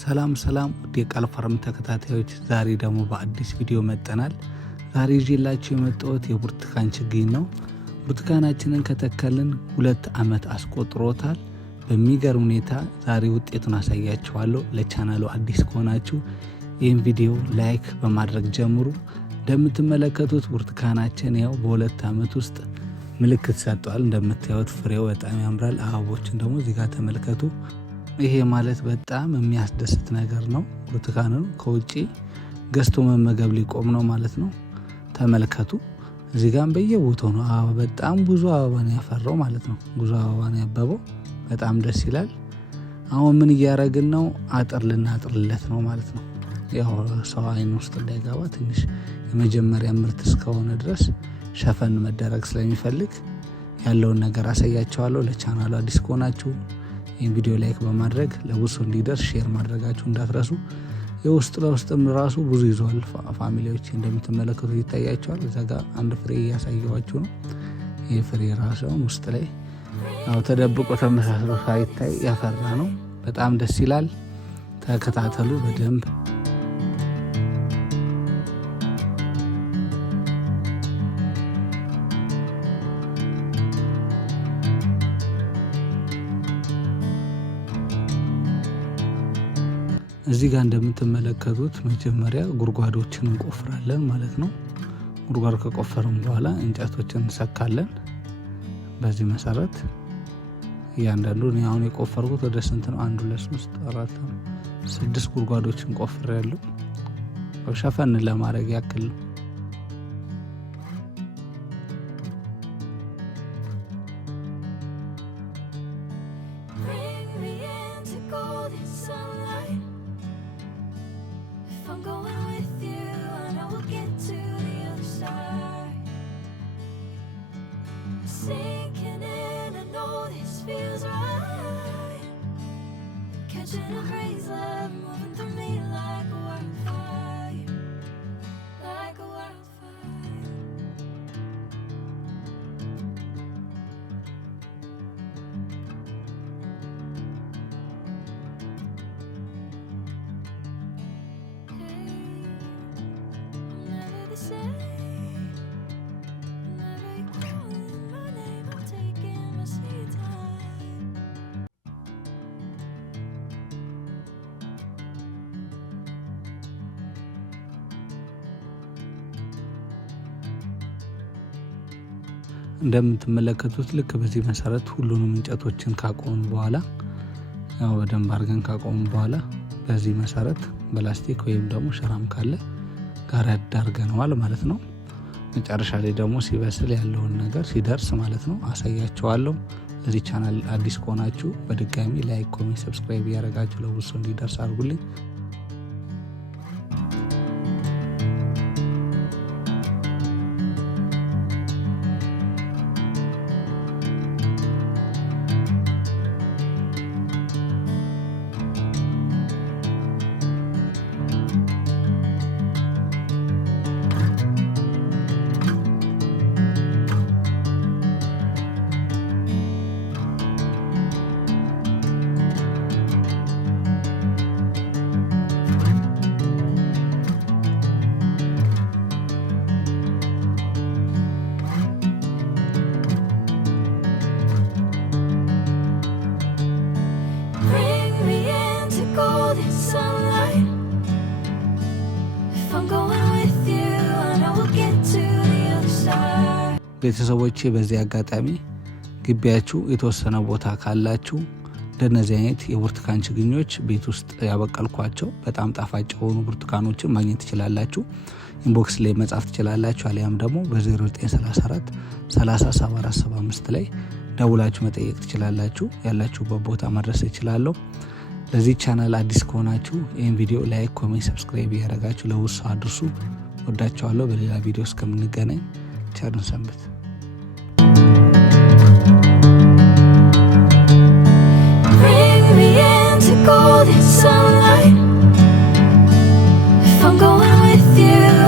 ሰላም ውድ የቃል ፋርም ተከታታዮች፣ ዛሬ ደግሞ በአዲስ ቪዲዮ መጥተናል። ዛሬ ይዤላችሁ የመጣሁት የብርቱካን ችግኝ ነው። ብርቱካናችንን ከተከልን 2 ዓመት አስቆጥሮታል። በሚገርም ሁኔታ ዛሬ ውጤቱን አሳያችኋለሁ። ለቻናሉ አዲስ ከሆናችሁ ይህን ቪዲዮ ላይክ በማድረግ ጀምሩ። እንደምትመለከቱት ብርቱካናችን ያው በ2 ዓመት ውስጥ ምልክት ሰጥቷል። እንደምታዩት ፍሬው በጣም ያምራል። አበቦችን ደግሞ እዚህ ጋር ተመልከቱ። ይሄ ማለት በጣም የሚያስደስት ነገር ነው። ብርቱካንን ከውጪ ገዝቶ መመገብ ሊቆም ነው ማለት ነው። ተመልከቱ። እዚህ ጋር በየቦታው ነው አበባ፣ በጣም ብዙ አበባ ነው ያፈራው ማለት ነው። ብዙ አበባ ነው ያበበው። በጣም ደስ ይላል። አሁን ምን እያደረግን ነው? አጥር ልናጥርለት ነው ማለት ነው። ያው ሰው አይን ውስጥ እንዳይገባ ትንሽ የመጀመሪያ ምርት እስከሆነ ድረስ ሸፈን መደረግ ስለሚፈልግ ያለውን ነገር አሳያቸዋለሁ። ለቻናሉ አዲስ ከሆናችሁ ይህን ቪዲዮ ላይክ በማድረግ ለብዙ እንዲደርስ ሼር ማድረጋችሁ እንዳትረሱ። የውስጥ ለውስጥም ራሱ ብዙ ይዟል። ፋሚሊዎች እንደምትመለከቱት ይታያቸዋል። እዛ ጋር አንድ ፍሬ እያሳየኋችሁ ነው። ይህ ፍሬ ራሱን ውስጥ ላይ ተደብቆ ተመሳስሎ ሳይታይ ያፈራ ነው። በጣም ደስ ይላል። ተከታተሉ በደንብ። እዚህ ጋር እንደምትመለከቱት መጀመሪያ ጉድጓዶችን እንቆፍራለን ማለት ነው። ጉድጓድ ከቆፈርን በኋላ እንጨቶችን እንሰካለን። በዚህ መሰረት እያንዳንዱ አሁን የቆፈርኩት ወደ ስንት ነው? 1 2 3 4 6 ጉድጓዶችን ቆፍሬያለሁ። ሸፈን ለማድረግ ያክል ነው። Catching a crazy love moving through me like a wildfire, like a wildfire. Hey, I'm never the same. Whenever you're calling my name, I'm taking my sweet time. እንደምትመለከቱት ልክ በዚህ መሰረት ሁሉንም እንጨቶችን ካቆምን በኋላ ያው በደንብ አድርገን ካቆምን በኋላ በዚህ መሰረት በላስቲክ ወይም ደግሞ ሸራም ካለ ጋር ያዳርገነዋል ማለት ነው። መጨረሻ ላይ ደግሞ ሲበስል ያለውን ነገር ሲደርስ ማለት ነው አሳያችኋለሁ። ለዚህ ቻናል አዲስ ከሆናችሁ በድጋሚ ላይክ፣ ኮሜንት፣ ሰብስክራይብ ያደረጋችሁ ለብዙ እንዲደርስ አድርጉልኝ። ቤተሰቦቼ በዚህ አጋጣሚ ግቢያችሁ የተወሰነ ቦታ ካላችሁ እንደነዚህ አይነት የብርቱካን ችግኞች ቤት ውስጥ ያበቀልኳቸው በጣም ጣፋጭ የሆኑ ብርቱካኖችን ማግኘት ትችላላችሁ። ኢንቦክስ ላይ መጻፍ ትችላላችሁ። አሊያም ደግሞ በ0934 307475 ላይ ደውላችሁ መጠየቅ ትችላላችሁ። ያላችሁበት ቦታ መድረስ እችላለሁ። ለዚህ ቻናል አዲስ ከሆናችሁ ይህን ቪዲዮ ላይክ፣ ኮሜንት፣ ሰብስክራይብ ያደረጋችሁ ለብዙ ሰው አድርሱ። ወዳችኋለሁ። በሌላ ቪዲዮ እስከምንገናኝ ቸርን ሰንብት። Bring me into golden sunlight. If I'm going with you